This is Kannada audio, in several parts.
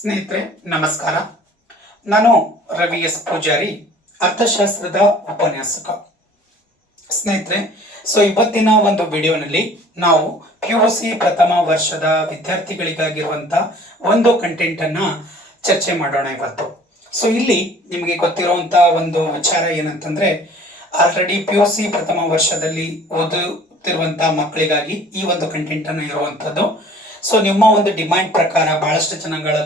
ಸ್ನೇಹಿತರೆ, ನಮಸ್ಕಾರ. ನಾನು ರವಿ ಎಸ್ ಪೂಜಾರಿ, ಅರ್ಥಶಾಸ್ತ್ರದ ಉಪನ್ಯಾಸಕ. ಸ್ನೇಹಿತರೆ, ಸೊ ಇವತ್ತಿನ ಒಂದು ವಿಡಿಯೋನಲ್ಲಿ ನಾವು ಪಿ ಯು ಸಿ ಪ್ರಥಮ ವರ್ಷದ ವಿದ್ಯಾರ್ಥಿಗಳಿಗಾಗಿರುವಂತ ಒಂದು ಕಂಟೆಂಟ್ ಅನ್ನ ಚರ್ಚೆ ಮಾಡೋಣ ಇವತ್ತು. ಸೊ ಇಲ್ಲಿ ನಿಮಗೆ ಗೊತ್ತಿರುವಂತ ಒಂದು ವಿಚಾರ ಏನಂತಂದ್ರೆ ಆಲ್ರೆಡಿ ಪಿ ಯು ಸಿ ಪ್ರಥಮ ವರ್ಷದಲ್ಲಿ ಓದುತ್ತಿರುವಂತಹ ಮಕ್ಕಳಿಗಾಗಿ ಈ ಒಂದು ಕಂಟೆಂಟ್ ಅನ್ನು ಇರುವಂತದ್ದು. ಸೊ ನಿಮ್ಮ ಒಂದು ಡಿಮ್ಯಾಂಡ್ ಪ್ರಕಾರ ಬಹಳಷ್ಟು ಜನಗಳ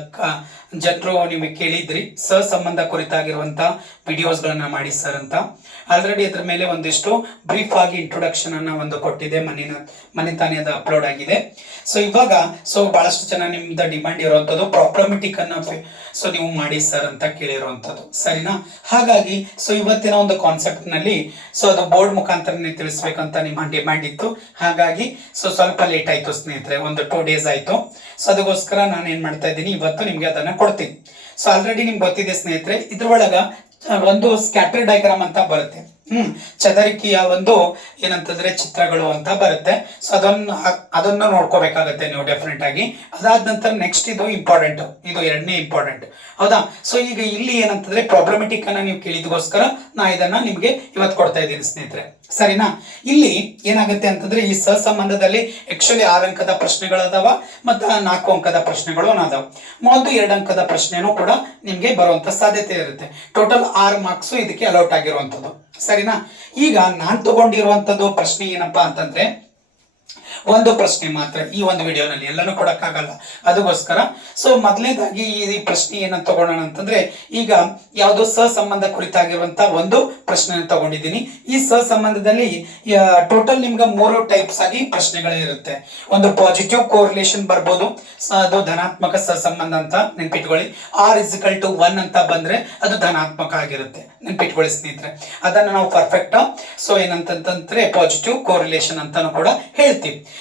ಜನರು ನಿಮಗೆ ಕೇಳಿದ್ರಿ. ಸ ಸಂಬಂಧ ಕುರಿತಾಗಿರುವಂತ ವಿಡಿಯೋಸ್ಗಳನ್ನ ಮಾಡಿ ಸರ್ ಅಂತ. ಆಲ್ರೆಡಿ ಅದ್ರ ಮೇಲೆ ಒಂದಿಷ್ಟು ಬ್ರೀಫ್ ಆಗಿ ಇಂಟ್ರೊಡಕ್ಷನ್ ಅನ್ನ ಒಂದು ಕೊಟ್ಟಿದೆ. ಮನೆಯ ಮನೆ ತಾನೇ ಅದು ಅಪ್ಲೋಡ್ ಆಗಿದೆ. ಸೊ ಇವಾಗ ಸೊ ಬಹಳಷ್ಟು ಜನ ನಿಮ್ದು ಡಿಮ್ಯಾಂಡ್ ಇರುವಂತದ್ದು ಪ್ರಾಬ್ಲಮೆಟಿಕ್ ಅನ್ನ ಸೊ ನೀವು ಮಾಡಿ ಸರ್ ಅಂತ ಕೇಳಿರುವಂಥದ್ದು. ಸರಿನಾ? ಹಾಗಾಗಿ ಸೊ ಇವತ್ತಿನ ಒಂದು ಕಾನ್ಸೆಪ್ಟ್ನಲ್ಲಿ ಸೊ ಅದು ಬೋರ್ಡ್ ಮುಖಾಂತರನೇ ತಿಳಿಸ್ಬೇಕಂತ ನಿಮ್ಮ ಡಿಮ್ಯಾಂಡ್ ಇತ್ತು. ಹಾಗಾಗಿ ಸೊ ಸ್ವಲ್ಪ ಲೇಟ್ ಆಯ್ತು ಸ್ನೇಹಿತರೆ. ಒಂದು ಟೂ ಡೇಸ್ ಆಯ್ತು. ಸೊ ಅದಕ್ಕೋಸ್ಕರ ನಾನು ಏನ್ ಮಾಡ್ತಾ ಇದ್ದೀನಿ, ಇವತ್ತು ನಿಮ್ಗೆ ಅದನ್ನ ಕೊಡ್ತೀನಿ. ಸೊ ಆಲ್ರೆಡಿ ನಿಮ್ಗೆ ಗೊತ್ತಿದೆ ಸ್ನೇಹಿತರೆ, ಇದ್ರೊಳಗ ಒಂದು ಸ್ಕ್ಯಾಟರ್ ಡಯಾಗ್ರಾಮ್ ಅಂತ ಬರುತ್ತೆ. ಹ್ಮ್. ಚದರಿಕೆಯ ಒಂದು ಏನಂತಂದ್ರೆ ಚಿತ್ರಗಳು ಅಂತ ಬರುತ್ತೆ. ಸೊ ಅದನ್ನ ಅದನ್ನ ನೋಡ್ಕೋಬೇಕಾಗತ್ತೆ ನೀವು ಡೆಫಿನೆಟ್ ಆಗಿ. ಅದಾದ ನಂತರ ನೆಕ್ಸ್ಟ್ ಇದು ಇಂಪಾರ್ಟೆಂಟ್ ಇದು ಎರಡನೇ ಇಂಪಾರ್ಟೆಂಟ್ ಹೌದಾ? ಸೊ ಈಗ ಇಲ್ಲಿ ಏನಂತಂದ್ರೆ ಪ್ರಾಬ್ಲಮೆಟಿಕ್ ಅನ್ನ ನೀವು ಕೇಳಿದಗೋಸ್ಕರ ನಾ ಇದನ್ನ ನಿಮ್ಗೆ ಇವತ್ತು ಕೊಡ್ತಾ ಇದ್ದೀನಿ ಸ್ನೇಹಿತರೆ. ಸರಿನಾ? ಇಲ್ಲಿ ಏನಾಗುತ್ತೆ ಅಂತಂದ್ರೆ ಈ ಸಹಸಂಬಂಧದಲ್ಲಿ ಆಕ್ಚುಲಿ ಆರು ಅಂಕದ ಪ್ರಶ್ನೆಗಳದಾವ ಮತ್ತ ನಾಲ್ಕು ಅಂಕದ ಪ್ರಶ್ನೆಗಳು ಅದಾವ. ಒಂದು ಎರಡು ಅಂಕದ ಪ್ರಶ್ನೆನೂ ಕೂಡ ನಿಮ್ಗೆ ಬರುವಂತ ಸಾಧ್ಯತೆ ಇರುತ್ತೆ. ಟೋಟಲ್ ಆರು ಮಾರ್ಕ್ಸ್ ಇದಕ್ಕೆ ಅಲೌಟ್ ಆಗಿರುವಂತದ್ದು ಸರಿನಾ? ಈಗ ನಾನ್ ತಗೊಂಡಿರುವಂತದ್ದು ಪ್ರಶ್ನೆ ಏನಪ್ಪಾ ಅಂತಂದ್ರೆ ಒಂದು ಪ್ರಶ್ನೆ ಮಾತ್ರ ಈ ಒಂದು ವಿಡಿಯೋನಲ್ಲಿ ಎಲ್ಲಾನು ಕೊಡಕ್ಕಾಗಲ್ಲ. ಅದಕ್ಕೋಸ್ಕರ ಸೊ ಮೊದಲನೇದಾಗಿ ಈ ಪ್ರಶ್ನೆ ಏನಂತ ತಗೊಳ್ಳೋಣ ಅಂತಂದ್ರೆ, ಈಗ ಯಾವುದು ಸಹಸಂಬಂಧ ಕುರಿತಾಗಿರುವಂತ ಒಂದು ಪ್ರಶ್ನೆ ತಗೊಂಡಿದ್ದೀನಿ. ಈ ಸಹಸಂಬಂಧದಲ್ಲಿ ಟೋಟಲ್ ನಿಮ್ಗೆ ಮೂರು ಟೈಪ್ಸ್ ಆಗಿ ಪ್ರಶ್ನೆಗಳು ಇರುತ್ತೆ. ಒಂದು ಪಾಸಿಟಿವ್ ಕೋರಿಲೇಷನ್ ಬರ್ಬೋದು ಅದು ಧನಾತ್ಮಕ ಸಹಸಂಬಂಧ ಅಂತ ನೆನ್ಪಿಟ್ಕೊಳ್ಳಿ. ಆರ್ ಇಸಿಕಲ್ ಟು ಒನ್ ಅಂತ ಬಂದ್ರೆ, ಅದು ಧನಾತ್ಮಕ ಆಗಿರುತ್ತೆ. ನೆನ್ಪಿಟ್ಕೊಳ್ಳಿ ಸ್ನೇಹಿತರೆ. ಅದನ್ನ ನಾವು ಪರ್ಫೆಕ್ಟ್ ಸೊ ಏನಂತಂತಂದ್ರೆ ಪಾಸಿಟಿವ್ ಕೋರಿಲೇಷನ್ ಅಂತಾನು ಕೂಡ ಹೇಳ್ತೀವಿ.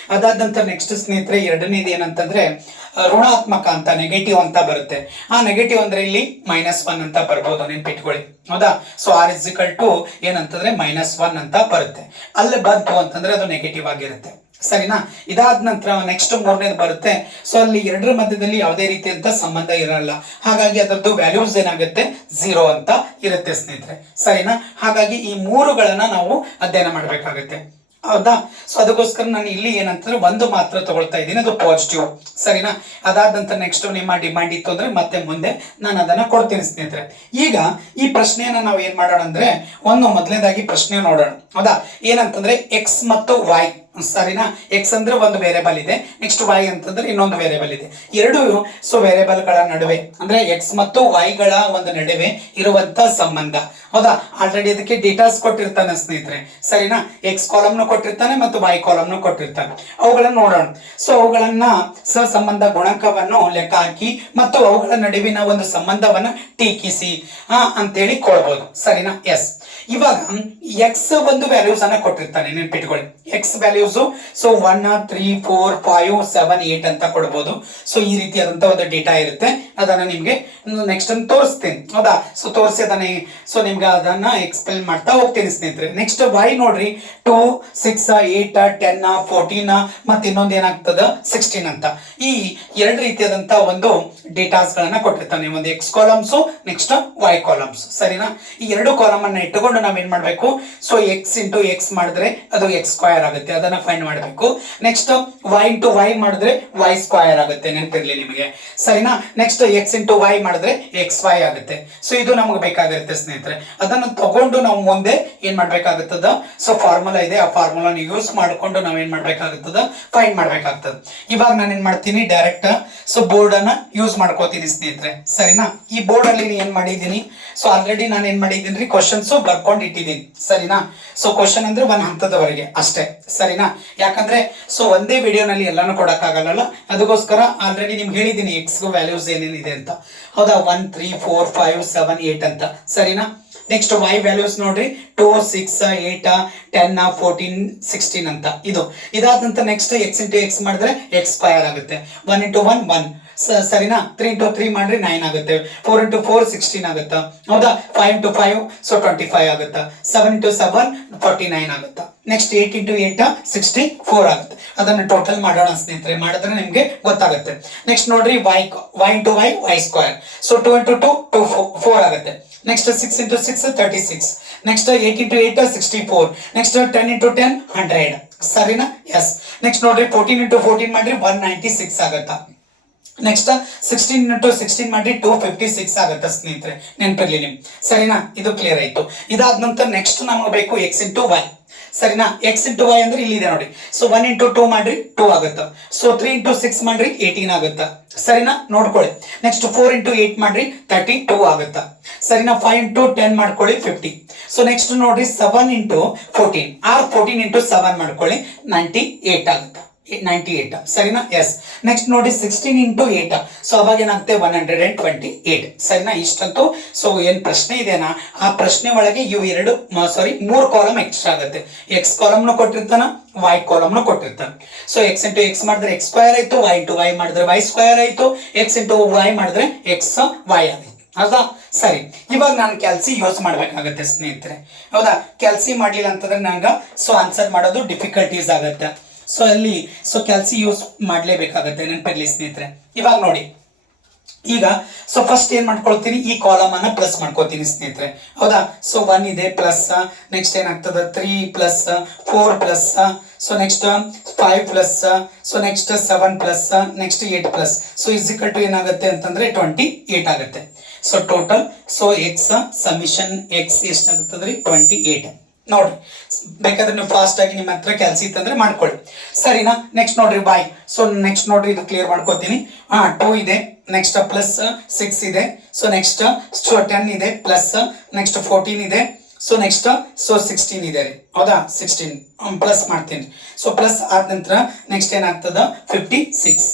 ಅದಾದ ನಂತರ ನೆಕ್ಸ್ಟ್ ಸ್ನೇಹಿತರೆ, ಎರಡನೇದು ಏನಂತಂದ್ರೆ ಋಣಾತ್ಮಕ ಅಂತ ನೆಗೆಟಿವ್ ಅಂತ ಬರುತ್ತೆ. ಆ ನೆಗೆಟಿವ್ ಅಂದ್ರೆ ಇಲ್ಲಿ ಮೈನಸ್ ಒನ್ ಅಂತ ಬರ್ಬೋದು, ನೆನ್ಪಿಟ್ಕೊಳ್ಳಿ. ಹೌದಾ? So R is equal to ಏನಂತಂದ್ರೆ ಮೈನಸ್ ಒನ್ ಅಂತ ಬರುತ್ತೆ. ಅಲ್ಲಿ ಬಂತು ಅಂತಂದ್ರೆ ಅದು ನೆಗೆಟಿವ್ ಆಗಿರುತ್ತೆ. ಸರಿನಾ? ಇದಾದ ನಂತರ ನೆಕ್ಸ್ಟ್ ಮೂರನೇದು ಬರುತ್ತೆ. ಸೊ ಅಲ್ಲಿ ಎರಡರ ಮಧ್ಯದಲ್ಲಿ ಯಾವುದೇ ರೀತಿಯಂತ ಸಂಬಂಧ ಇರಲ್ಲ. ಹಾಗಾಗಿ ಅದರದ್ದು ವ್ಯಾಲ್ಯೂಸ್ ಏನಾಗುತ್ತೆ? ಝೀರೋ ಅಂತ ಇರುತ್ತೆ ಸ್ನೇಹಿತರೆ. ಸರಿನಾ? ಹಾಗಾಗಿ ಈ ಮೂರುಗಳನ್ನ ನಾವು ಅಧ್ಯಯನ ಮಾಡಬೇಕಾಗುತ್ತೆ. ಹೌದಾ? ಸೊ ಅದಕ್ಕೋಸ್ಕರ ನಾನು ಇಲ್ಲಿ ಏನಂತಂದ್ರೆ ಒಂದು ಮಾತ್ರ ತಗೊಳ್ತಾ ಇದ್ದೀನಿ. ಅದು ಪಾಸಿಟಿವ್ ಸರಿನಾ? ಅದಾದ ನಂತರ ನೆಕ್ಸ್ಟ್ ನಿಮ್ಮ ಡಿಮ್ಯಾಂಡ್ ಇತ್ತು ಅಂದ್ರೆ ಮತ್ತೆ ಮುಂದೆ ನಾನು ಅದನ್ನ ಕೊಡ್ತೀನಿ ಸ್ನೇಹಿತರೆ. ಈಗ ಈ ಪ್ರಶ್ನೆಯನ್ನ ನಾವು ಏನ್ ಮಾಡೋಣ ಅಂದ್ರೆ, ಒಂದು ಮೊದಲನೇದಾಗಿ ಪ್ರಶ್ನೆ ನೋಡೋಣ. ಹೌದಾ? ಏನಂತಂದ್ರೆ ಎಕ್ಸ್ ಮತ್ತು ವೈ ಸರಿನಾ? ಎಕ್ಸ್ ಅಂದ್ರೆ ಒಂದು ವೇರಿಯಬಲ್ ಇದೆ. ನೆಕ್ಸ್ಟ್ ವೈ ಅಂತಂದ್ರೆ ಇನ್ನೊಂದು ವೇರಿಯಬಲ್ ಇದೆ. ಎರಡು ಸೊ ವೇರಿಯಬಲ್ಗಳ ನಡುವೆ. ಅಂದ್ರೆ ಎಕ್ಸ್ ಮತ್ತು ವೈಗಳ ಒಂದು ನಡುವೆ ಇರುವಂತ ಸಂಬಂಧ. ಹೌದಾ? ಆಲ್ರೆಡಿ ಅದಕ್ಕೆ ಡೇಟಾಸ್ ಕೊಟ್ಟಿರ್ತಾನೆ ಸ್ನೇಹಿತರೆ. ಸರಿನಾ? ಎಕ್ಸ್ ಕಾಲಮ್ನು ಕೊಟ್ಟಿರ್ತಾನೆ ಮತ್ತು ವೈ ಕಾಲಮ್ನು ಕೊಟ್ಟಿರ್ತಾನೆ. ಅವುಗಳನ್ನ ನೋಡೋಣ. ಸೊ ಅವುಗಳನ್ನ ಸಹಸಂಬಂಧ ಗುಣಕವನ್ನು ಲೆಕ್ಕ ಹಾಕಿ ಮತ್ತು ಅವುಗಳ ನಡುವಿನ ಒಂದು ಸಂಬಂಧವನ್ನ ಟೀಕಿಸಿ, ಆ, ಅಂತೇಳಿ ಕೊಳ್ಬೋದು ಸರಿನಾ? ಎಸ್ ಇವಾಗ ಎಕ್ಸ್ ಒಂದು ವ್ಯಾಲ್ಯೂಸ್ ಅನ್ನ ಕೊಟ್ಟಿರ್ತಾನೆ, ನೆನ್ಪಿಟ್ಕೊಳ್ಳಿ. X values so one three four five seven eight ಅಂತ ಕೊಡ್ಬೋದು. ಸೊ ಈ ರೀತಿಯಾದಂತ ಒಂದು ಡೇಟಾ ಇರುತ್ತೆ. ಅದನ್ನ ನಿಮ್ಗೆ ನೆಕ್ಸ್ಟ್ ಅನ್ನು ತೋರಿಸ್ತೀನಿ. ಹೌದಾ? ಸೊ ತೋರಿಸಿ ಅದನ್ನ. ಸೊ ನಿಮ್ಗೆ ಅದನ್ನ ಎಕ್ಸ್ಪ್ಲೇನ್ ಮಾಡ್ತಾ ಹೋಗ್ತೀನಿ ಸ್ನೇಹಿತರೆ. ನೆಕ್ಸ್ಟ್ ವೈ ನೋಡ್ರಿ. Two six eight ten fourteen ಮತ್ತೆ ಇನ್ನೊಂದು ಏನಾಗ್ತದ? ಸಿಕ್ಸ್ಟೀನ್ ಅಂತ. ಈ ಎರಡು ರೀತಿಯಾದಂತಹ ಒಂದು ಡೇಟಾಸ್ ಗಳನ್ನ ಕೊಟ್ಟಿರ್ತಾನೆ. ಒಂದು X columns next Y columns ಸರಿನಾ? ಈ ಎರಡು ಕಾಲಮ್ ಅನ್ನ ಇಟ್ಟುಕೊಂಡು ನಾವೇನ್ ಮಾಡ್ಬೇಕು? ಸೊ ಎಕ್ಸ್ ಇಂಟು ಎಕ್ಸ್ ಮಾಡಿದ್ರೆ ಅದು ಎಕ್ಸ್ ಸ್ಕ್ವಯರ್ ಆಗುತ್ತೆ. ಅದನ್ನ ಫೈಂಡ್ ಮಾಡಬೇಕು. ನೆಕ್ಸ್ಟ್ ವೈ ಇಂಟು ವೈ ಮಾಡಿದ್ರೆ ವೈ ಸ್ಕ್ವಯರ್ ಆಗುತ್ತೆ. ನೆನಪಿರ್ಲಿ ನಿಮಗೆ. ಸರಿನಾ? ನೆಕ್ಸ್ಟ್ ಎಕ್ಸ್ ಇಂಟು ವೈ ಮಾಡಿದ್ರೆ ಎಕ್ಸ್ ವೈ ಆಗುತ್ತೆ. ಸೊ ಇದು ನಮಗೆ ಬೇಕಾಗಿರುತ್ತೆ ಸ್ನೇಹಿತರೆ. ಅದನ್ನ ತಗೊಂಡು ನಾವು ಮುಂದೆ ಏನ್ ಮಾಡ್ಬೇಕಾಗುತ್ತದ? ಸೊ ಫಾರ್ಮುಲಾ ಇದೆ. ಆ ಫಾರ್ಮುಲಾನ ಯೂಸ್ ಮಾಡಿಕೊಂಡು ನಾವ್ ಏನ್ ಮಾಡ್ಬೇಕಾಗುತ್ತದ? ಫೈಂಡ್ ಮಾಡ್ಬೇಕಾಗ್ತದ. ಇವಾಗ ನಾನು ಏನ್ ಮಾಡ್ತೀನಿ? ಡೈರೆಕ್ಟ್ ಸೊ ಬೋರ್ಡ್ ಅನ್ನ ಯೂಸ್ ಮಾಡ್ಕೋತೀನಿ ಸ್ನೇಹಿತರೆ. ಸರಿನಾ? ಈ ಬೋರ್ಡ್ ಅಲ್ಲಿ ಏನ್ ಮಾಡಿದೀನಿ ಸೊ ಆಲ್ರೆಡಿ ನಾನು ಏನ್ ಮಾಡಿದ್ದೀನಿ? ಕ್ವಶನ್ಸ್ ಕ್ವಶನ್ಸ್ ಬರ್ಕೊಂಡು ಇಟ್ಟಿದ್ದೀನಿ ಸರಿನಾ? ಸೊ ಕ್ವಶನ್ ಅಂದ್ರೆ ಒಂದ್ ಹಂತದವರೆಗೆ ಅಷ್ಟೇ. ಸರಿನಾ? ಯಾಕಂದ್ರೆ ಸೊ ಒಂದೇ ವಿಡಿಯೋನಲ್ಲಿ ಎಲ್ಲಾನು ಕೊಡಕ್ಕಾಗಲ್ಲ ಅದಕ್ಕೋಸ್ಕರ ಆಲ್ರೆಡಿ ನಿಮ್ಗೆ ಹೇಳಿದ್ದೀನಿ ಎಕ್ಸ್ ವ್ಯಾಲ್ಯೂಸ್ ಏನೇನಿದೆ ಅಂತ. ಹೌದಾ? One three four five seven eight ಅಂತ. ಸರಿನಾ? ನೆಕ್ಸ್ಟ್ ವೈ ವ್ಯಾಲ್ಯೂಸ್ ನೋಡ್ರಿ. Two six eight ten fourteen sixteen ಅಂತ. ಇದು. ಇದಾದ ನಂತರ ನೆಕ್ಸ್ಟ್ ಎಕ್ಸ್ ಇಂಟು ಎಕ್ಸ್ ಮಾಡಿದ್ರೆ ಎಕ್ಸ್ ಆಗುತ್ತೆ. ಒನ್ ಇಂಟು ಒನ್ ಒನ್ ಸರಿನಾ? ತ್ರೀ ಇಂಟು ತ್ರೀ ಮಾಡ್ರಿ ನೈನ್ ಆಗುತ್ತೆ. ಫೋರ್ ಇಂಟು ಫೋರ್ ಸಿಕ್ಸ್ಟೀನ್ ಆಗುತ್ತಾ? ಹೌದಾ? Five into five so twenty five ಆಗುತ್ತಾ? Seven into seven forty nine ಆಗುತ್ತಾ? Next eight into eight sixty four ಆಗುತ್ತೆ. ಅದನ್ನು ಟೋಟಲ್ ಮಾಡೋಣ ಸ್ನೇಹಿತರೆ. ಮಾಡಿದ್ರೆ ನಿಮಗೆ ಗೊತ್ತಾಗುತ್ತೆ. ನೆಕ್ಸ್ಟ್ ನೋಡ್ರಿ y y into y y square so two into two two four ಆಗುತ್ತೆ next six into six thirty six next eight into eight sixty four next ten into ten hundred ಸರಿನಾ ಎಸ್ ನೆಕ್ಸ್ಟ್ ನೋಡ್ರಿ ಫೋರ್ಟೀನ್ ಇಂಟು ಫೋರ್ಟೀನ್ ಮಾಡ್ರಿ ಒನ್ ನೈಂಟಿ ಸಿಕ್ಸ್ ಆಗತ್ತಾ? ನೆಕ್ಸ್ಟ್ ಸಿಕ್ಸ್ಟೀನ್ ಟು ಸಿಕ್ಸ್ಟೀನ್ ಮಾಡಿ ಟೂ ಫಿಫ್ಟಿ ಸಿಕ್ಸ್ ಆಗುತ್ತೆ ಸ್ನೇಹಿತರೆ, ನೆನಪಿರಲಿ ನಿಮ್. ಸರಿನಾ? ಇದು ಕ್ಲಿಯರ್ ಆಯ್ತು. ಇದಾದ ನಂತರ ನೆಕ್ಸ್ಟ್ ನಮಗೆ ಬೇಕು ಎಕ್ಸ್ ಇಂಟು ವೈ ಸರಿನಾ? ಎಕ್ಸ್ ಇಂಟು ವೈ ಅಂದ್ರೆ ಇಲ್ಲಿದೆ ನೋಡಿ. ಸೊ ಒನ್ ಇಂಟು ಟೂ ಮಾಡ್ರಿ ಟೂ ಆಗುತ್ತೆ. ಸೊ ತ್ರೀ ಇಂಟು ಸಿಕ್ಸ್ ಮಾಡ್ರಿ ಏಯ್ಟೀನ್ ಆಗುತ್ತಾ. ಸರಿನಾ? ನೋಡ್ಕೊಳ್ಳಿ. ನೆಕ್ಸ್ಟ್ ಫೋರ್ ಇಂಟು ಏಟ್ ಮಾಡ್ರಿ ತರ್ಟಿ ಟೂ ಆಗುತ್ತಾ. ಸರಿನಾ? ಫೈವ್ ಇಂಟು ಟೆನ್ ಮಾಡ್ಕೊಳ್ಳಿ ಫಿಫ್ಟಿ ಸೊ ನೆಕ್ಸ್ಟ್ ನೋಡ್ರಿ seven into fourteen or fourteen into seven ಮಾಡ್ಕೊಳ್ಳಿ ನೈಂಟಿ ಏಟ್ ಆಗುತ್ತೆ. ನೈಂಟಿ ಏಟ್ ಸರಿನಾ? ಎಸ್ ನೆಕ್ಸ್ಟ್ ನೋಡಿ ಸಿಕ್ಸ್ಟೀನ್ ಇಂಟು ಏಟ್ ಸೊ ಅವಾಗ ಏನಾಗುತ್ತೆ one hundred and twenty eight ಸರಿನಾ? ಇಷ್ಟಂತೂ? ಸೊ ಏನು ಪ್ರಶ್ನೆ ಇದೆನಾ? ಆ ಪ್ರಶ್ನೆ ಒಳಗೆ ಇವು ಎರಡು ಸಾರಿ ಮೂರು ಕಾಲಮ್ ಎಕ್ಸ್ಟ್ರಾ ಆಗುತ್ತೆ. ಎಕ್ಸ್ ಕಾಲಮ್ನು ಕೊಟ್ಟಿರ್ತಾನ ವೈ ಕಾಲಮ್ನು ಕೊಟ್ಟಿರ್ತಾನೆ. ಸೊ ಎಕ್ಸ್ ಇಂಟು ಎಕ್ಸ್ ಮಾಡಿದ್ರೆ ಎಕ್ಸ್ ಸ್ಕ್ವೇರ್ ಆಯ್ತು ವೈ ಇಂಟು ವೈ ಮಾಡಿದ್ರೆ ವೈ ಸ್ಕ್ವೇರ್ ಆಯ್ತು. ಎಕ್ಸ್ ಇಂಟು ವೈ ಮಾಡಿದ್ರೆ ಎಕ್ಸ್ ವೈ ಆಯ್ತು. ಹೌದಾ? ಸರಿ. ಇವಾಗ ನಾನು ಕ್ಯಾಲ್ಸಿ ಯೂಸ್ ಮಾಡ್ಬೇಕಾಗತ್ತೆ ಸ್ನೇಹಿತರೆ. ಹೌದಾ? ಕ್ಯಾಲ್ಸಿ ಮಾಡಲಿಲ್ಲ ಅಂತಂದ್ರೆ ನಂಗೆ ಸೊ ಆನ್ಸರ್ ಮಾಡೋದು ಡಿಫಿಕಲ್ಟೀಸ್ ಆಗುತ್ತೆ. ಸೊ ಅಲ್ಲಿ ಸೊ ಕ್ಯಾಲ್ಸಿ ಯೂಸ್ ಮಾಡಲೇಬೇಕಾಗತ್ತೆ ನೆನಪಿರಲಿ ಸ್ನೇಹಿತರೆ. ಇವಾಗ ನೋಡಿ. ಈಗ ಸೊ ಫಸ್ಟ್ ಏನ್ ಮಾಡ್ಕೊಳ್ತೀನಿ? ಈ ಕಾಲಮ್ ಅನ್ನ ಪ್ಲಸ್ ಮಾಡ್ಕೊತೀನಿ ಸ್ನೇಹಿತರೆ. ಹೌದಾ? ಸೊ ಒನ್ ಇದೆ ಪ್ಲಸ್ ನೆಕ್ಸ್ಟ್ ಏನಾಗ್ತದ? Three plus four plus so next five plus so next seven plus next eight plus so is equal to ಏನಾಗುತ್ತೆ ಅಂತಂದ್ರೆ ಟ್ವೆಂಟಿ ಏಟ್ ಆಗುತ್ತೆ. So total so x summation x ಎಷ್ಟಾಗುತ್ತದ್ರಿ twenty eight ನೋಡ್ರಿ. ಬೇಕಾದ್ರೆ ನೀವು ಫಾಸ್ಟ್ ಆಗಿ ನಿಮ್ಮ ಹತ್ರ ಕೆಲಸ ಇತ್ತಂದ್ರೆ ಮಾಡ್ಕೊಳ್ಳಿ. ಸರಿನಾ? ನೆಕ್ಸ್ಟ್ ನೋಡ್ರಿ ಬಾಯ್ ಸೊ ನೆಕ್ಸ್ಟ್ ನೋಡ್ರಿ, ಇದು ಕ್ಲಿಯರ್ ಮಾಡ್ಕೋತೀನಿ. ಹಾ ಟೂ ಇದೆ. ನೆಕ್ಸ್ಟ್ ಪ್ಲಸ್ ಸಿಕ್ಸ್ ಇದೆ. ಸೊ ನೆಕ್ಸ್ಟ್ ಟೆನ್ ಇದೆ ಪ್ಲಸ್ ನೆಕ್ಸ್ಟ್ ಫೋರ್ಟೀನ್ ಇದೆ. ಸೊ ನೆಕ್ಸ್ಟ್ ಸೊ ಸಿಕ್ಸ್ಟೀನ್ ಇದೆ ರೀ. ಹೌದಾ? ಸಿಕ್ಸ್ಟೀನ್ ಪ್ಲಸ್ ಮಾಡ್ತೀನಿ ಸೊ ಪ್ಲಸ್ ಆದ ನಂತರ ನೆಕ್ಸ್ಟ್ ಏನಾಗ್ತದ? Fifty six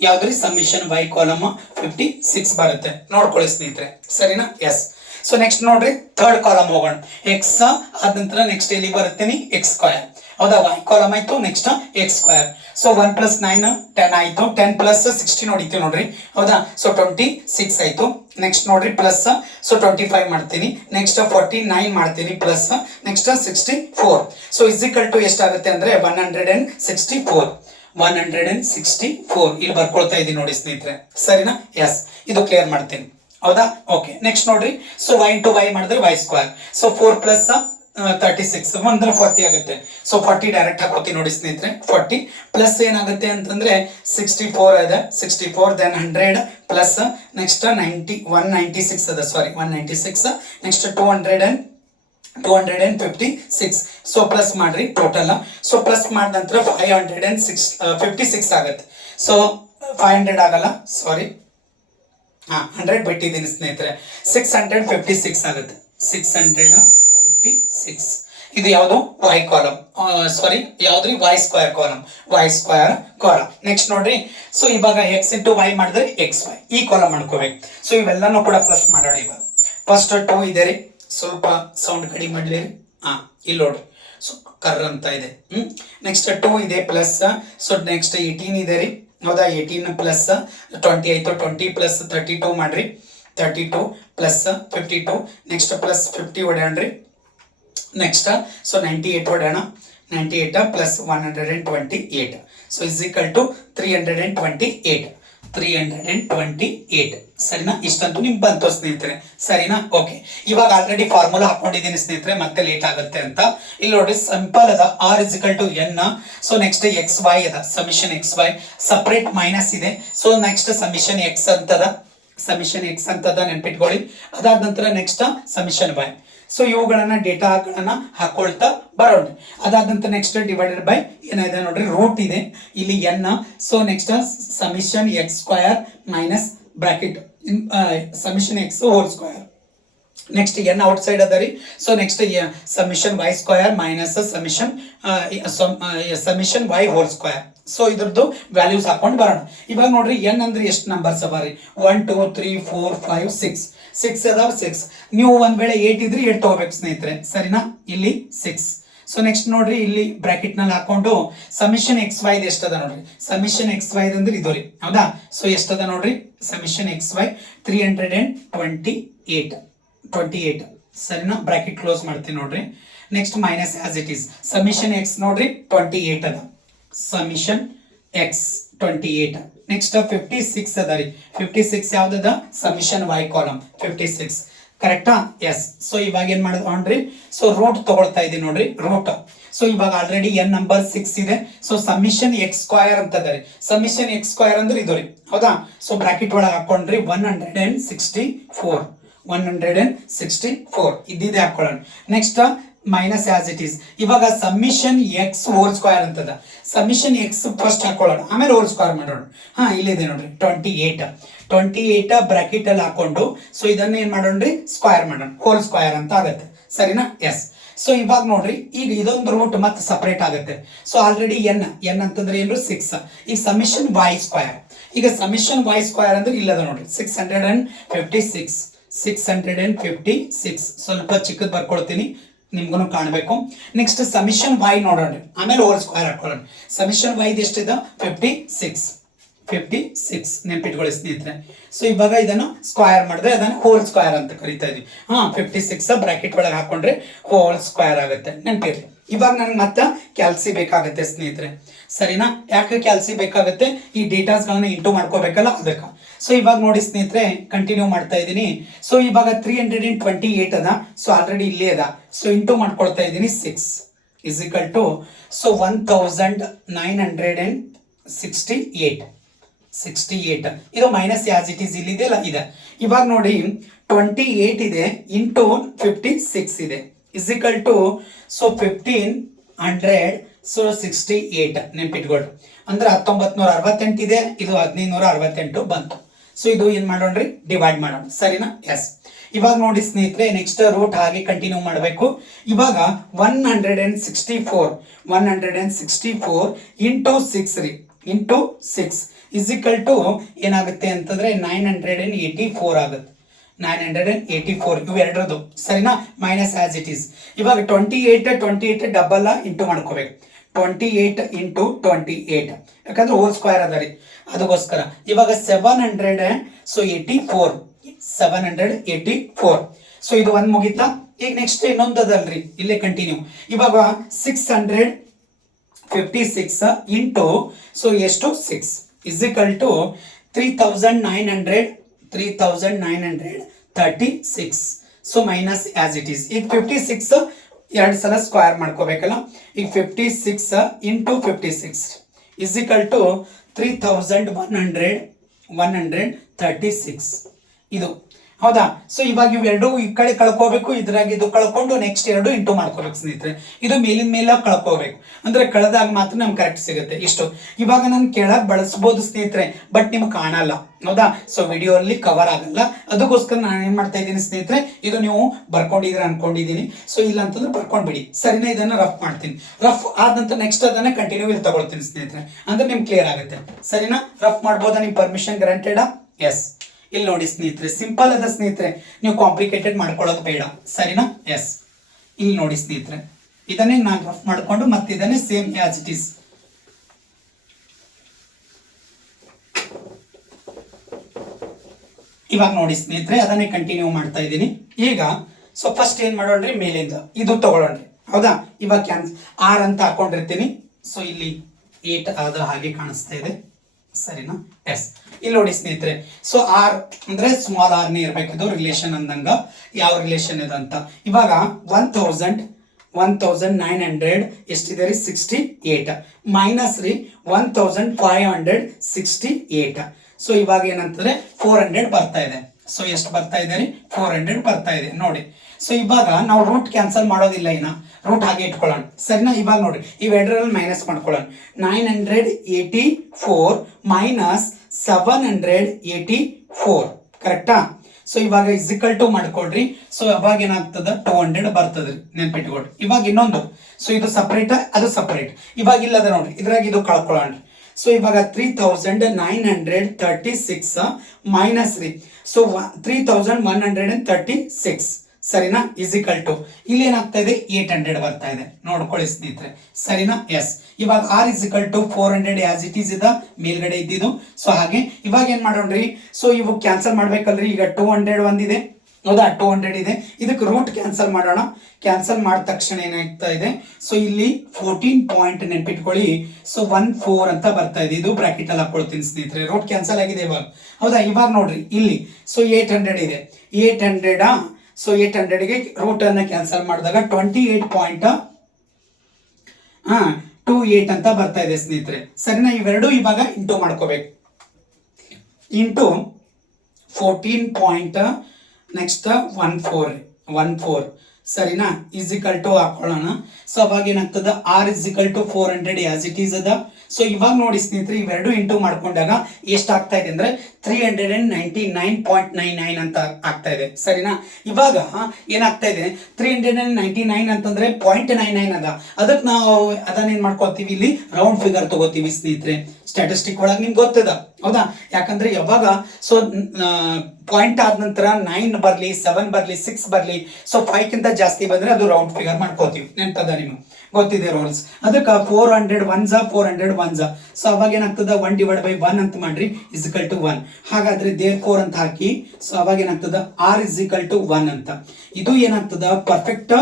ಯಾವ್ದ್ರಿ? Submission y column fifty six ಬರುತ್ತೆ. ನೋಡ್ಕೊಳ್ಳಿ ಸ್ನೇಹಿತರೆ. ಸರಿನಾ? ಎಸ್ ಸೊ ನೆಕ್ಸ್ಟ್ ನೋಡ್ರಿ ಥರ್ಡ್ ಕಾಲಮ್ ಹೋಗೋಣ. ಎಕ್ಸ್ ಆದ ನಂತರ ನೆಕ್ಸ್ಟ್ ಎಲ್ಲಿ ಬರ್ತೀನಿ ಎಕ್ಸ್ ಸ್ಕ್ವಯರ್ ಹೌದಾ? ವೈ ಕಾಲಮ್ ಆಯ್ತು next x square so one plus nine ten ಆಯ್ತು. ಟೆನ್ ಪ್ಲಸ್ ಸಿಕ್ಸ್ಟೀನ್ ಹೊಡಿತೀವಿ ನೋಡ್ರಿ. ಹೌದಾ? ಸೊ ಟ್ವೆಂಟಿ ಸಿಕ್ಸ್ ಆಯ್ತು. ನೆಕ್ಸ್ಟ್ ನೋಡ್ರಿ ಪ್ಲಸ್ ಸೊ ಟ್ವೆಂಟಿ ಫೈವ್ ಮಾಡ್ತೀನಿ. ನೆಕ್ಸ್ಟ್ ಫಾರ್ಟಿ ನೈನ್ ಮಾಡ್ತೀನಿ plus next sixty four so is equal to ಎಷ್ಟಾಗುತ್ತೆ ಅಂದ್ರೆ one hundred and sixty four one hundred and sixty four ಇಲ್ಲಿ ಬರ್ಕೊಳ್ತಾ ಇದ್ದೀನಿ ನೋಡಿ ಸ್ನೇಹಿತರೆ. ಸರಿನಾ? ಎಸ್ ಇದು ಕ್ಲಿಯರ್ ಮಾಡ್ತೀನಿ. ಹೌದಾ? ಓಕೆ ನೆಕ್ಸ್ಟ್ ನೋಡ್ರಿ. ಸೊ ವೈ ಇಂಟು ವೈ ಮಾಡಿದ್ರೆ y square so four plus thirty six ಅಂದ್ರೆ ಫಾರ್ಟಿ ಆಗುತ್ತೆ. ಸೊ ಫಾರ್ಟಿ ಡೈರೆಕ್ಟ್ ಹಾಕೋತೀನಿ ನೋಡಿ ಸ್ನೇಹಿತರೆ. ಫಾರ್ಟಿ ಪ್ಲಸ್ ಏನಾಗುತ್ತೆ ಅಂತಂದ್ರೆ ಸಿಕ್ಸ್ಟಿ ಫೋರ್ ಇದೆ. Sixty four then hundred plus next ninety one ninety six ಅದ sorry one ninety six next two hundred and two hundred and fifty six so plus ಮಾಡ್ರಿ ಟೋಟಲ್ ಸೊ ಪ್ಲಸ್ ಮಾಡಿದ ನಂತರ five hundred and six fifty six ಆಗುತ್ತೆ. ಸೊ ಫೈವ್ ಹಂಡ್ರೆಡ್ ಆಗಲ್ಲ. ಸಾರಿ ಹಾ ಹಂಡ್ರೆಡ್ ಬಿಟ್ಟಿದ್ದೀನಿ ಸ್ನೇಹಿತರೆ. ಸಿಕ್ಸ್ ಹಂಡ್ರೆಡ್ ಫಿಫ್ಟಿ ಸಿಕ್ಸ್ ಆಗುತ್ತೆ. ಸಿಕ್ಸ್ ಹಂಡ್ರೆಡ್ ಫಿಫ್ಟಿ ಸಿಕ್ಸ್ ಇದು ಯಾವುದು? Y column sorry ಯಾವ್ದ್ರಿ? Y square column y square column next ನೋಡ್ರಿ. ಸೊ ಇವಾಗ ಎಕ್ಸ್ ಇಂಟು ವೈ ಮಾಡಿದ್ರೆ ಎಕ್ಸ್ ವೈ ಈ ಕಾಲಮ್ ಮಾಡ್ಕೋಬೇಕು. ಸೊ ಇವೆಲ್ಲನೂ ಕೂಡ ಪ್ಲಸ್ ಮಾಡೋಣ ಇವಾಗ. ಫಸ್ಟ್ ಟೂ ಇದೆ ರೀ. ಸ್ವಲ್ಪ ಸೌಂಡ್ ಕಡಿಮೆ ಮಾಡಲಿ ರೀ. ಹಾ, ಇಲ್ಲಿ ನೋಡ್ರಿ. ಸೊ ಕರ್ ಅಂತ ಇದೆ. ಹ್ಞೂ ನೆಕ್ಸ್ಟ್ ಟೂ ಇದೆ ಪ್ಲಸ್ ಸೊ ನೆಕ್ಸ್ಟ್ ಏಯ್ಟೀನ್ ಇದೆ ರೀ. ಹೌದಾ? ಏಯ್ಟೀನ್ ಪ್ಲಸ್ ಟ್ವೆಂಟಿ ಆಯ್ತು ಟ್ವೆಂಟಿ ಪ್ಲಸ್ ತರ್ಟಿ ಟೂ ಮಾಡ್ರಿ. Thirty two plus fifty two next plus fifty ಹೊಡ್ಯಾಣ್ರಿ next so ninety eight ಹೊಡ್ಯಾಣ ninety eight plus one hundred and twenty eight so is equal to three hundred and twenty eight three hundred and twenty eight ಸರಿನಾ? ಇಷ್ಟಂತೂ ನಿಮ್ಗೆ ಬಂತು ಸ್ನೇಹಿತರೆ. ಸರಿನಾ? ಓಕೆ. ಇವಾಗ ಆಲ್ರೆಡಿ ಫಾರ್ಮುಲಾ ಹಾಕೊಂಡಿದ್ದೀನಿ ಸ್ನೇಹಿತರೆ. ಮತ್ತೆ ಲೇಟ್ ಆಗುತ್ತೆ ಅಂತ. ಇಲ್ಲಿ ನೋಡಿ ಸಿಂಪಲ್ ಅದ. R is equal to N so next X Y ಅದ. Summation X Y separate minus ಇದೆ. ಸೊ ನೆಕ್ಸ್ಟ್ ಸಮಿಷನ್ ಎಕ್ಸ್ ಅಂತದ. ಸಮಿಷನ್ ಎಕ್ಸ್ ಅಂತದ ನೆನ್ಪಿಟ್ಕೊಳ್ಳಿ. ಅದಾದ ನಂತರ ನೆಕ್ಸ್ಟ್ ಸಮಿಷನ್ ಬೈ ಸೊ ಇವುಗಳನ್ನ ಡೇಟಾಗಳನ್ನ ಹಾಕೊಳ್ತಾ ಬರೋಣ. ಅದಾದ ನಂತರ ನೆಕ್ಸ್ಟ್ ಡಿವೈಡೆಡ್ ಬೈ ಏನಿದೆ ನೋಡ್ರಿ ರೂಟ್ ಇದೆ. ಇಲ್ಲಿ n so next summation x square minus bracket summation x whole square next n outside ಅದ ರೀ. So next summation y square minus summation summation y whole square so ಇದ್ರದ್ದು ವ್ಯಾಲ್ಯೂಸ್ ಹಾಕೊಂಡು ಬರೋಣ. ಇವಾಗ ನೋಡ್ರಿ ಎನ್ ಅಂದ್ರೆ ಎಷ್ಟು ನಂಬರ್ಸ್ ಅವ ರೀ? One two three four five six six ಅದಾವ ಸಿಕ್ಸ್ ನೀವು ಒಂದ್ ವೇಳೆ ಏಟ್ ಇದ್ರೆ ಏಟ್ ತಗೋಬೇಕು, ಸ್ನೇಹಿತರೆ. ಸರಿನಾ? ಇಲ್ಲಿ ಸಿಕ್ಸ್ ಸೊ ನೆಕ್ಸ್ಟ್ ನೋಡ್ರಿ, ಇಲ್ಲಿ ಬ್ರಾಕೆಟ್ನಲ್ಲಿ ಹಾಕೊಂಡು ಸಮಿಷನ್ ಎಕ್ಸ್ ವೈದ್ ಎಷ್ಟದ ನೋಡ್ರಿ? ಸಮಿಷನ್ ಎಕ್ಸ್ ವೈದ್ ಅಂದ್ರೆ ಇದು ರೀ. ಹೌದಾ? ಸೊ ಎಷ್ಟದ ನೋಡ್ರಿ? Summation x y three hundred and twenty eight twenty eight ಸರಿನಾ? ಬ್ರಾಕೆಟ್ ಕ್ಲೋಸ್ ಮಾಡ್ತೀನಿ ನೋಡ್ರಿ. Next minus as it is summation x ನೋಡ್ರಿ ಟ್ವೆಂಟಿ ಏಟ್ ಅದ. Summation x twenty eight next fifty six ಅದ ರೀ. ಫಿಫ್ಟಿ ಸಿಕ್ಸ್ ಯಾವ್ದದ? Summation y column fifty six ಕರೆಕ್ಟಾ ಎಸ್ ಸೊ ಇವಾಗ ಏನ್ ಮಾಡಿದ್ರಿ ಸೊ ರೂಟ್ ತಗೊಳ್ತಾ ಇದೀನಿ ನೋಡ್ರಿ. ರೂಟ್ ಸೊ ಇವಾಗ ಆಲ್ರೆಡಿ ಎನ್ ನಂಬರ್ ಸಿಕ್ಸ್ ಇದೆ. ಸೊ ಸಮಿಷನ್ ಎಕ್ಸ್ ಸ್ಕ್ವಯರ್ ಅಂತ ಅದ ರೀ. ಸಮಿಷನ್ ಎಕ್ಸ್ ಸ್ಕ್ವಯರ್ ಅಂದ್ರೆ ಇದು ರೀ. ಹೌದಾ? ಸೊ ಬ್ರಾಕೆಟ್ ಒಳಗೆ ಹಾಕೊಂಡ್ರಿ one hundred and sixty four one hundred and sixty four ಇದ್ದಿದೆ ಹಾಕೊಳ್ಳೋಣ. Next minus as it is ಇವಾಗ ಸಬ್ಮಿಷನ್ ಎಕ್ಸ್ ಹೋಲ್ ಸ್ಕ್ವೇರ್ ಅಂತದ. ಸಬ್ಮಿಷನ್ ಎಕ್ಸ್ ಫಸ್ಟ್ ಹಾಕೊಳ್ಳೋಣ. ಆಮೇಲೆ ಓರ್ ಸ್ಕ್ವೇರ್ ಮಾಡೋಣ. ಹಾ, ಇಲ್ಲಿದೆ ನೋಡ್ರಿ. Twenty eight twenty eight bracket ಅಲ್ಲಿ ಹಾಕೊಂಡು ಸೊ ಇದನ್ನ ಏನ್ ಮಾಡೋಣ್ರಿ ಸ್ಕ್ವೇರ್ ಮಾಡೋಣ. ಹೋಲ್ ಸ್ಕ್ವೇರ್ ಅಂತ ಆಗತ್ತೆ. ಸರಿನಾ? ಎಸ್ ಸೊ ಇವಾಗ ನೋಡ್ರಿ, ಈಗ ಇದೊಂದು ರೂಟ್ ಮತ್ತೆ ಸಪರೇಟ್ ಆಗುತ್ತೆ. ಸೊ ಆಲ್ರೆಡಿ ಎನ್ ಎನ್ ಅಂತಂದ್ರೆ ಏನು? ಸಿಕ್ಸ್ ಈಗ ಸಮಿಷನ್ ವೈ ಸ್ಕ್ವೇರ್ ಈಗ ಸಮಿಷನ್ ವೈ ಸ್ಕ್ವೇರ್ ಅಂದ್ರೆ ಇಲ್ಲದ ನೋಡ್ರಿ. Six hundred and fifty six six hundred and fifty six ಸ್ವಲ್ಪ ಚಿಕ್ಕದ ಬರ್ಕೊಳ್ತೀನಿ ನಿಮ್ಗೂ ಕಾಣಬೇಕು. ನೆಕ್ಸ್ಟ್ ಸಮಿಷನ್ ವೈ ನೋಡೋಣ. ಆಮೇಲೆ ಓವರ್ ಸ್ಕ್ವೇರ್ ಹಾಕೊಳ್ಳೋಣ. ಸಮಿಷನ್ ವೈ ಎಷ್ಟಿದೆ? ಫಿಫ್ಟಿ ಸಿಕ್ಸ್ ಫಿಫ್ಟಿ ಸಿಕ್ಸ್ ನೆನ್ಪಿಟ್ಕೊಳ್ಳಿ ಸ್ನೇಹಿತರೆ. ಸೊ ಇವಾಗ ಇದನ್ನು ಸ್ಕ್ವೇರ್ ಮಾಡಿದ್ರೆ ಅದನ್ನು ಹೋಲ್ ಸ್ಕ್ವೇರ್ ಅಂತ ಕರಿತಾ ಇದೀವಿ. ಹಾ ಫಿಫ್ಟಿ ಸಿಕ್ಸ್ ಬ್ರಾಕೆಟ್ ಒಳಗೆ ಹಾಕೊಂಡ್ರೆ ಹೋಲ್ ಸ್ಕ್ವೇರ್ ಆಗುತ್ತೆ. ನೆನ್ಪಿರ್ಲಿ. ಇವಾಗ ನನಗೆ ಮತ್ತೆ ಕ್ಯಾಲ್ಸಿ ಬೇಕಾಗುತ್ತೆ ಸ್ನೇಹಿತರೆ. ಸರಿನಾ? ಯಾಕೆ ಕ್ಯಾಲ್ಸಿ ಬೇಕಾಗುತ್ತೆ? ಈ ಡೇಟಾಸ್ಗಳನ್ನ ಇಂಟು ಮಾಡ್ಕೋಬೇಕಲ್ಲ ಅದಕ್ಕೆ. ಸೊ ಇವಾಗ ನೋಡಿ ಸ್ನೇಹಿತರೆ ಕಂಟಿನ್ಯೂ ಮಾಡ್ತಾ ಇದ್ದೀನಿ. ಸೊ ಇವಾಗ three hundred and twenty eight ಅದ. ಸೊ ಆಲ್ರೆಡಿ ಇಲ್ಲೇ ಅದ. ಸೊ ಇಂಟು ಮಾಡ್ಕೊಳ್ತಾ ಇದ್ದೀನಿ six is to so one thousand nine hundred and sixty eight sixty eight ಇದು ಮೈನಸ್ ಯಾಸ್ ಇಟ್ ಈಸ್ ಇಲ್ಲಿದೆಯಲ್ಲ ಇದೆ. ಇವಾಗ ನೋಡಿ ಟ್ವೆಂಟಿ ಏಟ್ ಇದೆ, ಇಂಟು ಫಿಫ್ಟಿ ಸಿಕ್ಸ್ ಇದೆ. Is equal to so fifteen hundred so sixty eight ನೆನ್ಪಿಟ್ಕೊಳ್ಳಿ ಅಂದ್ರೆ ಹತ್ತೊಂಬತ್ತು ನೂರ ಅರವತ್ತೆಂಟು ಇದೆ, ಇದು ಹದಿನೈದು ನೂರ ಅರವತ್ತೆಂಟು ಬಂತು. ಸೊ ಇದು ಏನು ಮಾಡೋಣ್ರಿ? ಡಿವೈಡ್ ಮಾಡೋಣ. ಸರಿನಾ? ಎಸ್ ಇವಾಗ ನೋಡಿ ಸ್ನೇಹಿತರೆ ನೆಕ್ಸ್ಟ್ ರೂಟ್ ಹಾಗೆ ಕಂಟಿನ್ಯೂ ಮಾಡಬೇಕು. ಇವಾಗ one hundred and sixty four one hundred and sixty four into six ರೀ into six is equal to ಏನಾಗುತ್ತೆ ಅಂತಂದರೆ nine hundred and eighty four ಆಗುತ್ತೆ. Nine hundred and eighty four. ಇವು ಎರಡರದು ಸರಿನಾ? ಮೈನಸ್ ಆಸ್ ಇಟ್ ಈಸ್ ಇವಾಗ twenty eight twenty eight double into ಮಾಡ್ಕೋಬೇಕು. Twenty eight into twenty eight ಯಾಕಂದ್ರೆ ಹೋಲ್ ಸ್ಕ್ವೇರ್ ಅದ ರೀ. ಅದಕ್ಕೋಸ್ಕರ. ಇವಾಗ seven hundred so eighty four seven hundred eighty four so ಇದು ಒಂದು ಮುಗೀತಾ? ಈಗ ನೆಕ್ಸ್ಟ್ ಇನ್ನೊಂದು ಅದಲ್ರಿ. ಇಲ್ಲೇ ಕಂಟಿನ್ಯೂ ಇವಾಗ six hundred fifty six into so ಎಷ್ಟು six is equal to three thousand nine hundred three thousand nine hundred thirty six so minus as it is ಈಗ ಫಿಫ್ಟಿ ಸಿಕ್ಸ್ ಎರಡು ಸಲ ಸ್ಕ್ವೇರ್ ಮಾಡ್ಕೋಬೇಕಲ್ಲ? ಈಗ fifty six into fifty six is equal to three thousand one hundred one hundred thirty six ಇದು ಹೌದಾ? ಸೊ ಇವಾಗ ಇವೆರಡು ಈ ಕಡೆ ಕಳ್ಕೋಬೇಕು, ಇದ್ರಾಗ ಇದು ಕಳ್ಕೊಂಡು ನೆಕ್ಸ್ಟ್ ಎರಡು ಇಂಟು ಮಾಡ್ಕೋಬೇಕು ಸ್ನೇಹಿತರೆ. ಇದು ಮೇಲಿನ ಮೇಲೆ ಕಳ್ಕೋಬೇಕು. ಅಂದ್ರೆ ಕಳೆದಾಗ ಮಾತ್ರ ನಮ್ಗೆ ಕರೆಕ್ಟ್ ಸಿಗುತ್ತೆ. ಇಷ್ಟು. ಇವಾಗ ನಾನು ಕೆಳಗ್ ಬಳಸ್ಬೋದು ಸ್ನೇಹಿತರೆ ಬಟ್ ನಿಮ್ಗೆ ಕಾಣಲ್ಲ. ಹೌದಾ? ಸೊ ವಿಡಿಯೋ ಅಲ್ಲಿ ಕವರ್ ಆಗಲ್ಲ. ಅದಕ್ಕೋಸ್ಕರ ನಾನು ಏನ್ ಮಾಡ್ತಾ ಇದ್ದೀನಿ ಸ್ನೇಹಿತರೆ, ಇದು ನೀವು ಬರ್ಕೊಂಡಿದ್ರೆ ಅನ್ಕೊಂಡಿದ್ದೀನಿ ಸೊ ಇಲ್ಲ ಅಂತಂದ್ರೆ ಬರ್ಕೊಂಡ್ಬಿಡಿ. ಸರಿನಾ ಇದನ್ನ ರಫ್ ಮಾಡ್ತೀನಿ. ರಫ್ ಆದ ನಂತರ ನೆಕ್ಸ್ಟ್ ಅದನ್ನ ಕಂಟಿನ್ಯೂ ಇಲ್ಲಿ ತಗೊಳ್ತೀನಿ ಸ್ನೇಹಿತರೆ. ಅಂದ್ರೆ ನಿಮ್ಗೆ ಕ್ಲಿಯರ್ ಆಗುತ್ತೆ. ಸರಿನಾ? ರಫ್ ಮಾಡ್ಬೋದಾ ನಿಮ್ ಪರ್ಮಿಷನ್ ಗ್ರಾಂಟೆಡಾ ಎಸ್ ಇಲ್ಲಿ ನೋಡಿ ಸ್ನೇಹಿತರೆ ಸಿಂಪಲ್ ಅದ ಸ್ನೇಹಿತರೆ. ನೀವು ಕಾಂಪ್ಲಿಕೇಟೆಡ್ ಮಾಡ್ಕೊಳ್ಳೋದು ಬೇಡ. ಸರಿನಾ? ಎಸ್ ಇಲ್ಲಿ ನೋಡಿ ಸ್ನೇಹಿತರೆ. ಇದನ್ನೇ ನಾನು ರಫ್ ಮಾಡಿಕೊಂಡು ಮತ್ತೆ ಇದನ್ನೇ ಸೇಮ್ ಆಸ್ ಇಟ್ ಈಸ್ ಇವಾಗ ನೋಡಿ ಸ್ನೇಹಿತರೆ, ಅದನ್ನೇ ಕಂಟಿನ್ಯೂ ಮಾಡ್ತಾ ಇದ್ದೀನಿ. ಈಗ ಸೊ ಫಸ್ಟ್ ಏನು ಮಾಡೋಣ್ರಿ ಮೇಲಿಂದ. ಇದು ತಗೊಳ್ಳೋಣ್ರಿ ಹೌದಾ? ಇವಾಗ ಕ್ಯಾನ್ಸ್ ಆರ್ ಅಂತ ಹಾಕೊಂಡಿರ್ತೀನಿ. ಸೊ ಇಲ್ಲಿ ಏಟ್ ಆದ ಹಾಗೆ ಕಾಣಿಸ್ತಾ ಇದೆ. ಸರಿನಾ? ಎಸ್ ಇಲ್ಲಿ ನೋಡಿ ಸ್ನೇಹಿತರೆ ಸೊ ಆರ್ ಅಂದ್ರೆ ಸ್ಮಾಲ್ ಆರ್ನೇ ಇರಬೇಕು. ಇದು ರಿಲೇಷನ್ ಅಂದಂಗ ಯಾವ ರಿಲೇಷನ್ ಇದೆ ಅಂತ. ಇವಾಗ one thousand one thousand nine hundred ಎಷ್ಟಿದೆ ರೀ? ಸಿಕ್ಸ್ಟಿ ಏಟ್ ಮೈನಸ್ ರೀ one thousand five hundred sixty eight so ಇವಾಗ ಏನಂತಂದ್ರೆ ಫೋರ್ ಹಂಡ್ರೆಡ್ ಬರ್ತಾ ಇದೆ. ಸೊ ಎಷ್ಟು ಬರ್ತಾ ಇದೆ ರೀ? ಫೋರ್ ಹಂಡ್ರೆಡ್ ಬರ್ತಾ ಇದೆ. ನೋಡಿ ಸೊ ಇವಾಗ ನಾವು ರೂಟ್ ಕ್ಯಾನ್ಸಲ್ ಮಾಡೋದಿಲ್ಲ ಇನ್ನ. ರೂಟ್ ಹಾಗೆ ಇಟ್ಕೊಳ್ಳೋಣ. ಸರಿನಾ? ಇವಾಗ ನೋಡಿ ಇವೆರಡರಲ್ಲಿ ಮೈನಸ್ ಮಾಡ್ಕೊಳ್ಳೋಣ. Nine hundred eighty four minus seven hundred eighty four ಕರೆಕ್ಟಾ ಸೊ ಇವಾಗ ಇಸಿಕಲ್ ಟು ಮಾಡ್ಕೊಡ್ರಿ ಸೊ ಇವಾಗ ಏನಾಗ್ತದ? ಟೂ ಹಂಡ್ರೆಡ್ ಬರ್ತದ್ರಿ. ನೆನ್ಪಿಟ್ಕೊಡ್ರಿ ಇವಾಗ ಇನ್ನೊಂದು. ಸೊ ಇದು ಸಪ್ರೇಟ್ ಅದು ಸಪ್ರೇಟ್ ಇವಾಗ ಇಲ್ಲದ ನೋಡ್ರಿ. ಇದ್ರಾಗ ಇದು ಕಳ್ಕೊಳ್ಳೋಣ ಸೊ ಇವಾಗ three thousand nine hundred thirty six minus ರೀ so three thousand one hundred and thirty six ಸರಿನಾ? ಇಸಿಕಲ್ ಟು ಇಲ್ಲಿ ಏನಾಗ್ತಾ ಇದೆ? ಏಟ್ ಹಂಡ್ರೆಡ್ ಬರ್ತಾ ಇದೆ. ನೋಡ್ಕೊಳ್ಳಿ ಸ್ನೇಹಿತರೆ. ಸರಿನಾ? ಎಸ್ ಇವಾಗ or is equal to four hundred as it is ಇದ. ಮೇಲ್ಗಡೆ ಇದ್ದಿದ್ದು. ಸೊ ಹಾಗೆ. ಇವಾಗ ಏನ್ ಮಾಡೋಣ್ರಿ ಸೊ ಇವು ಕ್ಯಾನ್ಸಲ್ ಮಾಡ್ಬೇಕಲ್ರಿ. ಈಗ ಟೂ ಹಂಡ್ರೆಡ್ ಒಂದಿದೆ. ಹೌದಾ? ಟೂ ಹಂಡ್ರೆಡ್ ಇದೆ. ಇದಕ್ಕೆ ರೂಟ್ ಕ್ಯಾನ್ಸಲ್ ಮಾಡೋಣ. ಕ್ಯಾನ್ಸಲ್ ಮಾಡಿದ ತಕ್ಷಣ ಏನಾಗ್ತಾ ಇದೆ? ಸೊ ಇಲ್ಲಿ ಫೋರ್ಟೀನ್ ಪಾಯಿಂಟ್ ನೆನ್ಪಿಟ್ಕೊಳ್ಳಿ. ಸೊ ಒನ್ ಫೋರ್ ಅಂತ ಬರ್ತಾ ಇದೆ. ಇದು ಬ್ರಾಕೆಟ್ ಅಲ್ಲಿ ಹಾಕೊಳ್ತೀನಿ ಸ್ನೇಹಿತರೆ. ರೂಟ್ ಕ್ಯಾನ್ಸಲ್ ಆಗಿದೆ ಇವಾಗ. ಹೌದಾ? ಇವಾಗ ನೋಡ್ರಿ. ಇಲ್ಲಿ. ಸೊ ಏಟ್ ಹಂಡ್ರೆಡ್ ಇದೆ. ಏಟ್ ಹಂಡ್ರೆಡ್ ಸೊ ಏಟ್ ಹಂಡ್ರೆಡ್ಗೆ ರೂಟನ್ನು ಕ್ಯಾನ್ಸಲ್ ಮಾಡಿದಾಗ ಟ್ವೆಂಟಿ ಏಟ್ ಪಾಯಿಂಟ್ ಹಾಂ ಟೂ ಏಟ್ ಅಂತ ಬರ್ತಾ ಇದೆ ಸ್ನೇಹಿತರೆ. ಸರಿನಾ? ಇವೆರಡು ಇವಾಗ ಇಂಟು ಮಾಡ್ಕೋಬೇಕು. Into fourteen point next one four one four ಸರಿನಾ? ಇಸಿಕಲ್ ಟು ಹಾಕೊಳ್ಳೋಣ. ಸೊ ಅವಾಗ ಏನಾಗ್ತದ? Or is equal to four hundred as it is ಅದ. ಸೊ ಇವಾಗ ನೋಡಿ ಸ್ನೇಹಿತರೆ, ಇವೆರಡು ಇಂಟು ಮಾಡ್ಕೊಂಡಾಗ ಎಷ್ಟು ಆಗ್ತಾ ಇದೆ ಅಂದ್ರೆ three hundred and ninety nine point nine nine ಅಂತ ಆಗ್ತಾ ಇದೆ. ಸರಿನಾ? ಇವಾಗ ಏನಾಗ್ತಾ ಇದೆ? Three hundred and ninety nine ಅಂತಂದ್ರೆ ಪಾಯಿಂಟ್ ನೈನ್ ನೈನ್ ಅದ. ಅದಕ್ಕೆ ನಾವು ಅದನ್ನ ಏನ್ ಮಾಡ್ಕೊತೀವಿ ಇಲ್ಲಿ? ರೌಂಡ್ ಫಿಗರ್ ತಗೋತೀವಿ ಸ್ನೇಹಿತರೆ. ಸ್ಟ್ಯಾಟಿಸ್ಟಿಕ್ ಒಳಗೆ ನಿಮ್ಗೆ ಗೊತ್ತದ. ಹೌದಾ? ಯಾಕಂದ್ರೆ ಯಾವಾಗ ಸೊ ಪಾಯಿಂಟ್ ಆದ ನಂತರ ನೈನ್ ಬರ್ಲಿ ಸೆವೆನ್ ಬರ್ಲಿ ಸಿಕ್ಸ್ ಬರ್ಲಿ ಸೊ ಫೈವ್ ಕಿಂತ ಜಾಸ್ತಿ ಬಂದ್ರೆ ಅದು ರೌಂಡ್ ಫಿಗರ್ ಮಾಡ್ಕೋತೀವಿ. ನೆನ್ಪದ ನಿಮ್ಗೆ ಗೊತ್ತಿದೆ ರೋಲ್ಸ್ ಅದಕ್ಕೆ four hundred one four hundred one so ಅವಾಗ ಏನಾಗ್ತದ? ಒನ್ ಡಿವೈಡ್ ಬೈ ಒನ್ ಅಂತ ಮಾಡ್ರಿ ಇಸಿಕಲ್ ಟು ಒನ್ ಹಾಗಾದ್ರೆ ದೇರ್ ಫೋರ್ ಅಂತ ಹಾಕಿ ಸೊ ಅವಾಗ ಏನಾಗ್ತದ? ಆರ್ ಇಸಿಕಲ್ ಟು ಒನ್ ಅಂತ. ಇದು ಏನಾಗ್ತದ? ಪರ್ಫೆಕ್ಟ್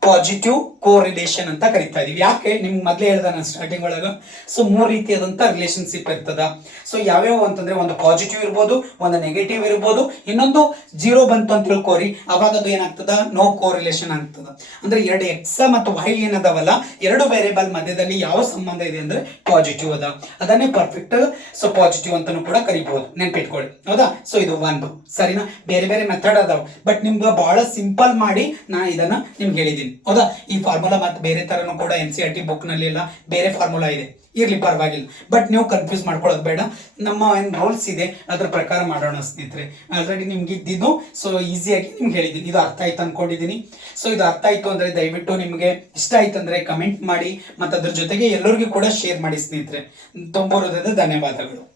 ಪಾಸಿಟಿವ್ ಕೋರಿಲೇಷನ್ ಅಂತ ಕರಿತಾ ಇದೀವಿ. ಯಾಕೆ? ನಿಮ್ಗೆ ಮೊದಲೇ ಹೇಳ್ದೆ ನಾನು ಸ್ಟಾರ್ಟಿಂಗ್ ಒಳಗ. ಸೊ ಮೂರು ರೀತಿಯಾದಂಥ ರಿಲೇಶನ್ಶಿಪ್ ಇರ್ತದ. ಸೊ ಯಾವ್ಯಾವ ಅಂತಂದ್ರೆ ಒಂದು ಪಾಸಿಟಿವ್ ಇರ್ಬೋದು, ಒಂದು ನೆಗೆಟಿವ್ ಇರ್ಬೋದು, ಇನ್ನೊಂದು ಜೀರೋ ಬಂತು ಅಂತ ತಿಳ್ಕೋರಿ. ಅವಾಗ ಅದು ಏನಾಗ್ತದ? ನೋ ಕೋರಿಲೇಷನ್ ಆಗ್ತದ. ಅಂದ್ರೆ ಎರಡು ಎಕ್ಸ್ ಮತ್ತು ವೈ ಏನದವಲ್ಲ? ಎರಡು ವೇರಿಯಬಲ್ ಮಧ್ಯದಲ್ಲಿ ಯಾವ ಸಂಬಂಧ ಇದೆ ಅಂದ್ರೆ ಪಾಸಿಟಿವ್ ಅದ. ಅದನ್ನೇ ಪರ್ಫೆಕ್ಟ್ ಸೊ ಪಾಸಿಟಿವ್ ಅಂತಾನು ಕೂಡ ಕರಿಬಹುದು ನೆನ್ಪಿಟ್ಕೊಳ್ಳಿ ಹೌದಾ? ಸೊ ಇದು ಒಂದು. ಸರಿನಾ? ಬೇರೆ ಬೇರೆ ಮೆಥಡ್ ಅದಾವ. ಬಟ್ ನಿಮ್ಗೆ ಬಹಳ ಸಿಂಪಲ್ ಮಾಡಿ ನಾ ಇದನ್ನ ನಿಮ್ಗೆ ಹೇಳಿದ್ದೀನಿ. ಹೌದಾ? ಈ ಫಾರ್ಮುಲಾ ಮತ್ತೆ ಬೇರೆ ತರನು ಕೂಡ ಎನ್ ಸಿ ಆರ್ ಟಿ ಬುಕ್ನಲ್ಲಿ ಎಲ್ಲ ಬೇರೆ ಫಾರ್ಮುಲಾ ಇದೆ. ಇರ್ಲಿ, ಪರವಾಗಿಲ್ಲ. ಬಟ್ ನೀವು ಕನ್ಫ್ಯೂಸ್ ಮಾಡ್ಕೊಳ್ಳೋದು ಬೇಡ. ನಮ್ಮ ಏನು ರೂಲ್ಸ್ ಇದೆ, ಅದ್ರ ಪ್ರಕಾರ ಮಾಡೋಣ ಸ್ನೇಹಿತರೆ. ಆಲ್ರೆಡಿ ನಿಮ್ಗೆ ಇದ್ದಿದ್ದು ಸೊ ಈಸಿಯಾಗಿ ನಿಮ್ಗೆ ಹೇಳಿದ್ದೀನಿ. ಇದು ಅರ್ಥ ಆಯ್ತು ಅನ್ಕೊಂಡಿದ್ದೀನಿ. ಸೊ ಇದು ಅರ್ಥ ಆಯ್ತು ಅಂದ್ರೆ ದಯವಿಟ್ಟು ನಿಮಗೆ ಇಷ್ಟ ಆಯ್ತು ಅಂದ್ರೆ ಕಮೆಂಟ್ ಮಾಡಿ ಮತ್ತು ಅದ್ರ ಜೊತೆಗೆ ಎಲ್ಲರಿಗೂ ಕೂಡ ಶೇರ್ ಮಾಡಿ ಸ್ನೇಹಿತರೆ. ತುಂಬ ಧನ್ಯವಾದಗಳು.